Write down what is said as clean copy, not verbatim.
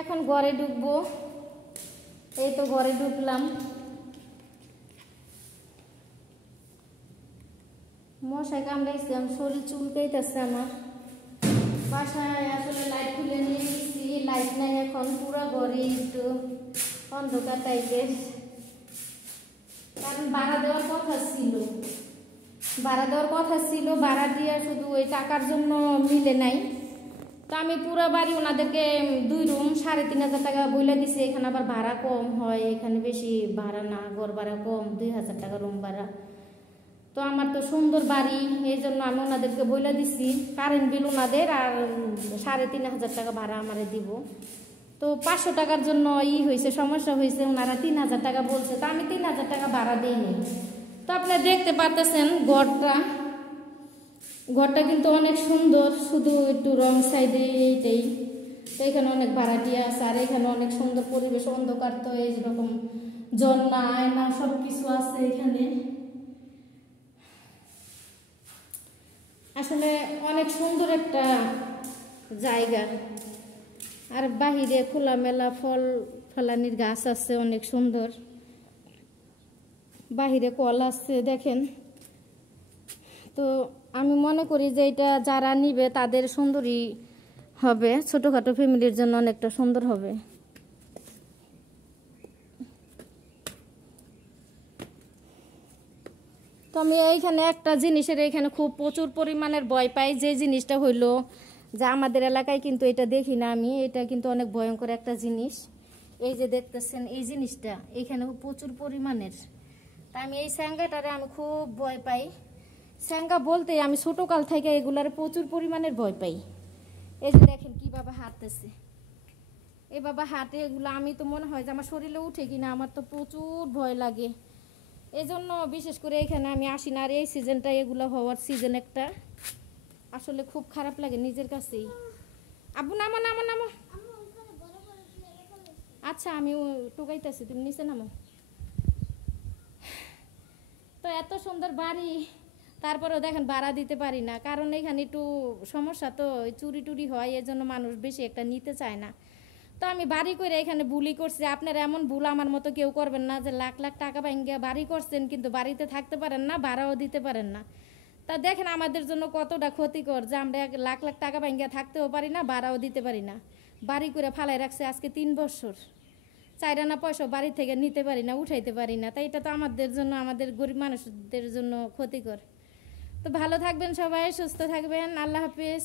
এখন ঘরে ঢুকবো। এই তো ঘরে ঢুকলাম। মশাই কামড়াইছে, শরীর চুলকাইতেছে আমার। বাসায় আসলে লাইট খুলে নিয়ে গেছি, লাইট নাই এখন, পুরো ঘরে একটু অন্ধকার টাইপের। কারণ ভাড়া দেওয়ার কথা ছিল, ভাড়া দিয়ে শুধু ওই টাকার জন্য মিলে নাই। তো আমি পুরো বাড়ি ওনাদেরকে 2 রুম 3,500 টাকা বলে দিছি। এখানে আবার ভাড়া কম হয়, এখানে বেশি ভাড়া না, ঘর ভাড়া কম, 2,000 টাকা রুম ভাড়া। তো আমার তো সুন্দর বাড়ি, এই জন্য আমি ওনাদেরকে বলে দিছি কারেন্ট বিল ওনাদের আর 3,500 টাকা ভাড়া আমারে দিব। তো 500 টাকার জন্য হয়েছে, সমস্যা হয়েছে, ওনারা 3,000 টাকা বলছে। তো আমি 3,000 টাকা ভাড়া দিইনি। তো আপনারা দেখতে পারতেছেন ঘরটা কিন্তু অনেক সুন্দর, শুধু একটু রং সাইডে এইটাই। তো এখানে অনেক ভাড়াটিয়া আছে, আর এখানে অনেক সুন্দর পরিবেশ, অন্ধকার। তো এইরকম ঝর্ণা আয়না সব কিছু আছে এখানে। আসলে অনেক সুন্দর একটা জায়গা। আর বাহিরে খোলামেলা ফলানির গাছ আছে, অনেক সুন্দর। বাহিরে কল আছে দেখেন। তো আমি মনে করি যে এটা যারা নিবে তাদের সুন্দরই হবে, ছোটোখাটো ফ্যামিলির জন্য অনেকটা সুন্দর হবে। তো আমি এইখানে একটা জিনিসের এখানে খুব প্রচুর পরিমাণের ভয় পাই, যে জিনিসটা হইলো যে আমাদের এলাকায় কিন্তু এটা দেখি না আমি, এটা কিন্তু অনেক ভয়ঙ্কর একটা জিনিস। এই যে দেখতেছেন এই জিনিসটা এইখানে প্রচুর পরিমাণের। তা আমি এই স্যাঙ্গাটারে আমি খুব ভয় পাই। স্যাঙ্গা বলতে আমি ছোটোকাল থেকে এগুলার প্রচুর পরিমাণের ভয় পাই। এই যে দেখেন কীভাবে হাঁটতেছে, এভাবে হাঁটে এগুলো, আমি তো মনে হয় যে আমার শরীরে উঠে কিনা, আমার তো প্রচুর ভয় লাগে। এই জন্য বিশেষ করে এখানে আমি আসি না। আর এই সিজনটা এগুলো হওয়ার সিজন একটা, আসলে খুব খারাপ লাগে নিজের কাছেই। আব্বু নামো নামো নামো। আচ্ছা আমি টুকাইতেছি, তুমি নিচে নামো। তো এত সুন্দর বাড়ি, তারপরেও দেখেন ভাড়া দিতে পারি না, কারণ এখানে একটু সমস্যা, তো চুরি টুরি হয়, এজন্য মানুষ বেশি একটা নিতে চায় না। তো আমি বাড়ি করে এখানে ভুলই করছি। আপনারা এমন ভুল আমার মতো কেউ করবেন না যে লাখ লাখ টাকা ভাঙ্গিয়া বাড়ি করছেন, কিন্তু বাড়িতে থাকতে পারেন না, ভাড়াও দিতে পারেন না। তা দেখেন আমাদের জন্য কতটা ক্ষতিকর যে আমরা লাখ লাখ টাকা ভাঙ্গিয়া থাকতেও পারি না, ভাড়াও দিতে পারি না। বাড়ি করে ফালাই রাখছে আজকে 3 বছর, 4 আনা পয়সা বাড়ি থেকে নিতে পারি না, উঠাইতে পারি না। তাই এটা তো আমাদের জন্য, আমাদের গরিব মানুষদের জন্য ক্ষতিকর। তো ভালো থাকবেন সবাই, সুস্থ থাকবেন, আল্লাহ হাফেজ।